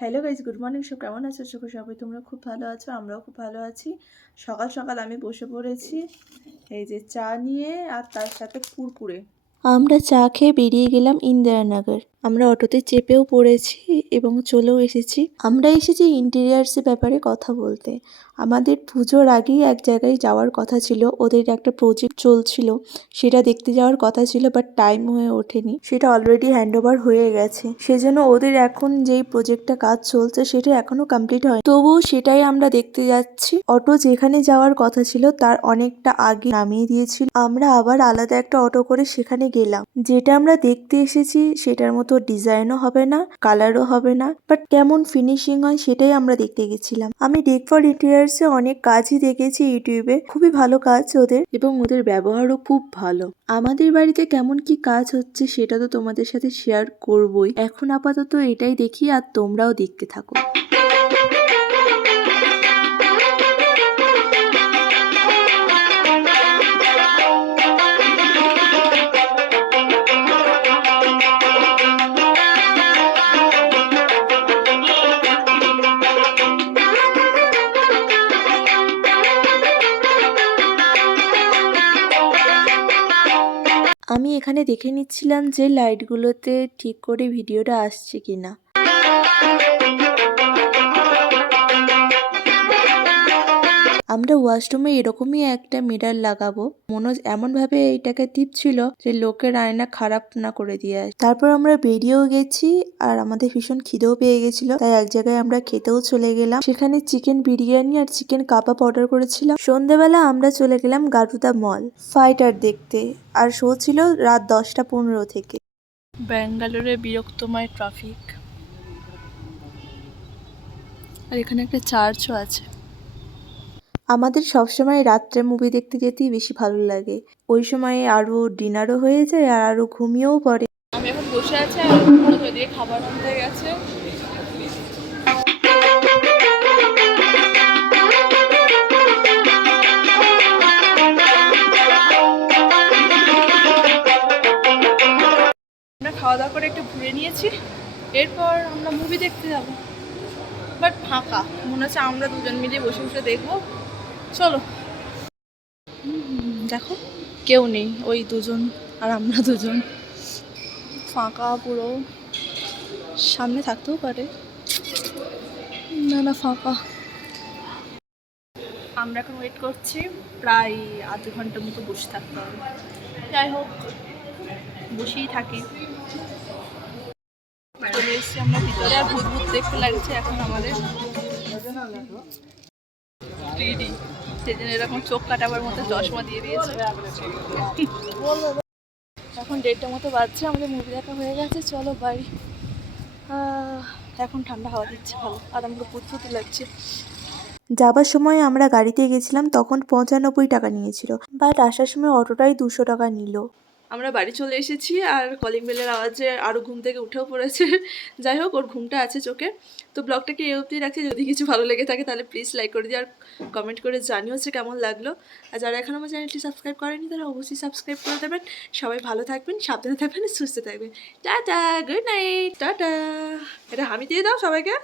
Hello guys, good morning. সব কেমন আছো? সবাই তোমরা খুব ভালো আছো, আমরাও খুব ভালো আছি। সকাল সকাল আমি বসে পড়েছি এই যে চা নিয়ে, আর তার সাথে কুরকুরে। আমরা চা খেয়ে বেরিয়ে গেলাম ইন্দিরানগর। আমরা অটোতে চেপেও পড়েছি এবং চলেও এসেছি। আমরা এসেছি ইন্টেরিয়ার্সের ব্যাপারে কথা বলতে। আমাদের পুজোর আগেই এক জায়গায় যাওয়ার কথা ছিল, ওদের একটা প্রজেক্ট চলছিল, সেটা দেখতে যাওয়ার কথা ছিল, বাট টাইম হয়ে ওঠেনি। সেটা অলরেডি হ্যান্ডওভার হয়ে গেছে, সেজন্য ওদের এখন যেই প্রজেক্টটা কাজ চলছে সেটা এখনো কমপ্লিট হয়, তবুও সেটাই আমরা দেখতে যাচ্ছি। অটো যেখানে যাওয়ার কথা ছিল তার অনেকটা আগে নামিয়ে দিয়েছিল। আমরা আবার আলাদা একটা অটো করে সেখানে গেলাম। যেটা আমরা দেখতে এসেছি সেটার মতো ডিজাইনও হবে না, কালারও হবে না, বাট কেমন ফিনিশিং হয় সেটাই আমরা দেখতে গেছিলাম। আমি ডেক ফর ইন্টেরিয়ার্সে অনেক কাজই দেখেছি ইউটিউবে, খুবই ভালো কাজ ওদের, এবং ওদের ব্যবহারও খুব ভালো। আমাদের বাড়িতে কেমন কি কাজ হচ্ছে সেটা তো তোমাদের সাথে শেয়ার করবই। এখন আপাতত এটাই দেখি, আর তোমরাও দেখতে থাকো। আমি এখানে দেখে নিচ্ছিলাম যে লাইটগুলোতে ঠিক করে ভিডিওটা আসছে কিনা। আমরা ওয়াশরুমে এরকমই একটা মিরর লাগাবো। মনোজ এমন ভাবে এইটাকে টিপছিল যে লোকের আয়না খারাপ না করে দিয়ে আসে। তারপর আমরা বেরিয়েও গেছি, আর আমাদের ভীষণ খিদেও পেয়ে গেছিল, তাই এক জায়গায় আমরা খেতেও চলে গেলাম। সেখানে চিকেন বিরিয়ানি আর চিকেন কাবাব অর্ডার করেছিলাম। সন্ধ্যেবেলা আমরা চলে গেলাম গারুদা মল ফাইটার দেখতে, আর শো ছিল রাত 10টা 15 থেকে। ব্যাঙ্গালোরে বিরক্তময় ট্রাফিক, আর এখানে একটা চার্চও আছে। আমাদের সবসময় রাত্রে মুভি দেখতে যেতেই বেশি ভালো লাগে, ওই সময় আরো ডিনারও হয়ে যায় আর আরো ঘুমিয়েও পড়ে। আমি এখন বসে আছি, আর ওদিকে খাবার আনতে গেছে। আমরা খাওয়া দাওয়া করে একটু ঘুরে নিয়েছি, এরপর আমরা মুভি দেখতে যাব, বাট ফাঁকা মনে হচ্ছে। আমরা দুজন মিলে বসে বসে দেখবো, চলো। দেখো কেউ নেই, ওই দুজন আর আমরা দুজন, ফাঁকা পুরো। সামনে থাকতেও পারে, না না ফাঁকা। আমরা এখন ওয়েট করছি, প্রায় আধ ঘন্টার মতো বসে থাকতে হবে। যাই হোক, বসেই থাকি। চলে এসেছি আমরা ভিতরে, আর ভূত ভূত দেখতে লাগছে এখন আমাদের। সেজন্য এরকম চোখ কাটাবার মতো চশমা দিয়ে দিয়েছে। এখন 1:30টার মতো বাজছে, আমাদের মুভি দেখা হয়ে গেছে, চলো বাড়ি। এখন ঠান্ডা হাওয়া দিচ্ছে ভালো, আর আমাকে ফুটফুটি লাগছে। যাবার সময় আমরা গাড়িতে গেছিলাম, তখন 95 টাকা নিয়েছিল, বাট আসার সময় অটোটাই 200 টাকা নিল। আমরা বাড়ি চলে এসেছি, আর কলিং বেলের আওয়াজে আরও ঘুম থেকে উঠেও পড়েছে। যাই হোক, ওর ঘুমটা আছে চোখে। তো ব্লগটাকে এই অবধি রাখছি। যদি কিছু ভালো লেগে থাকে তাহলে প্লিজ লাইক করে দিও, আর কমেন্ট করে জানিও হচ্ছে কেমন লাগলো। আর যারা এখন আমার চ্যানেলটি সাবস্ক্রাইব করেনি তারা অবশ্যই সাবস্ক্রাইব করে দেবেন। সবাই ভালো থাকবেন, সাবধানে থাকবেন, সুস্থ থাকবেন। Tata, good night, tata. এটা হামি দিয়ে দাও সবাইকে।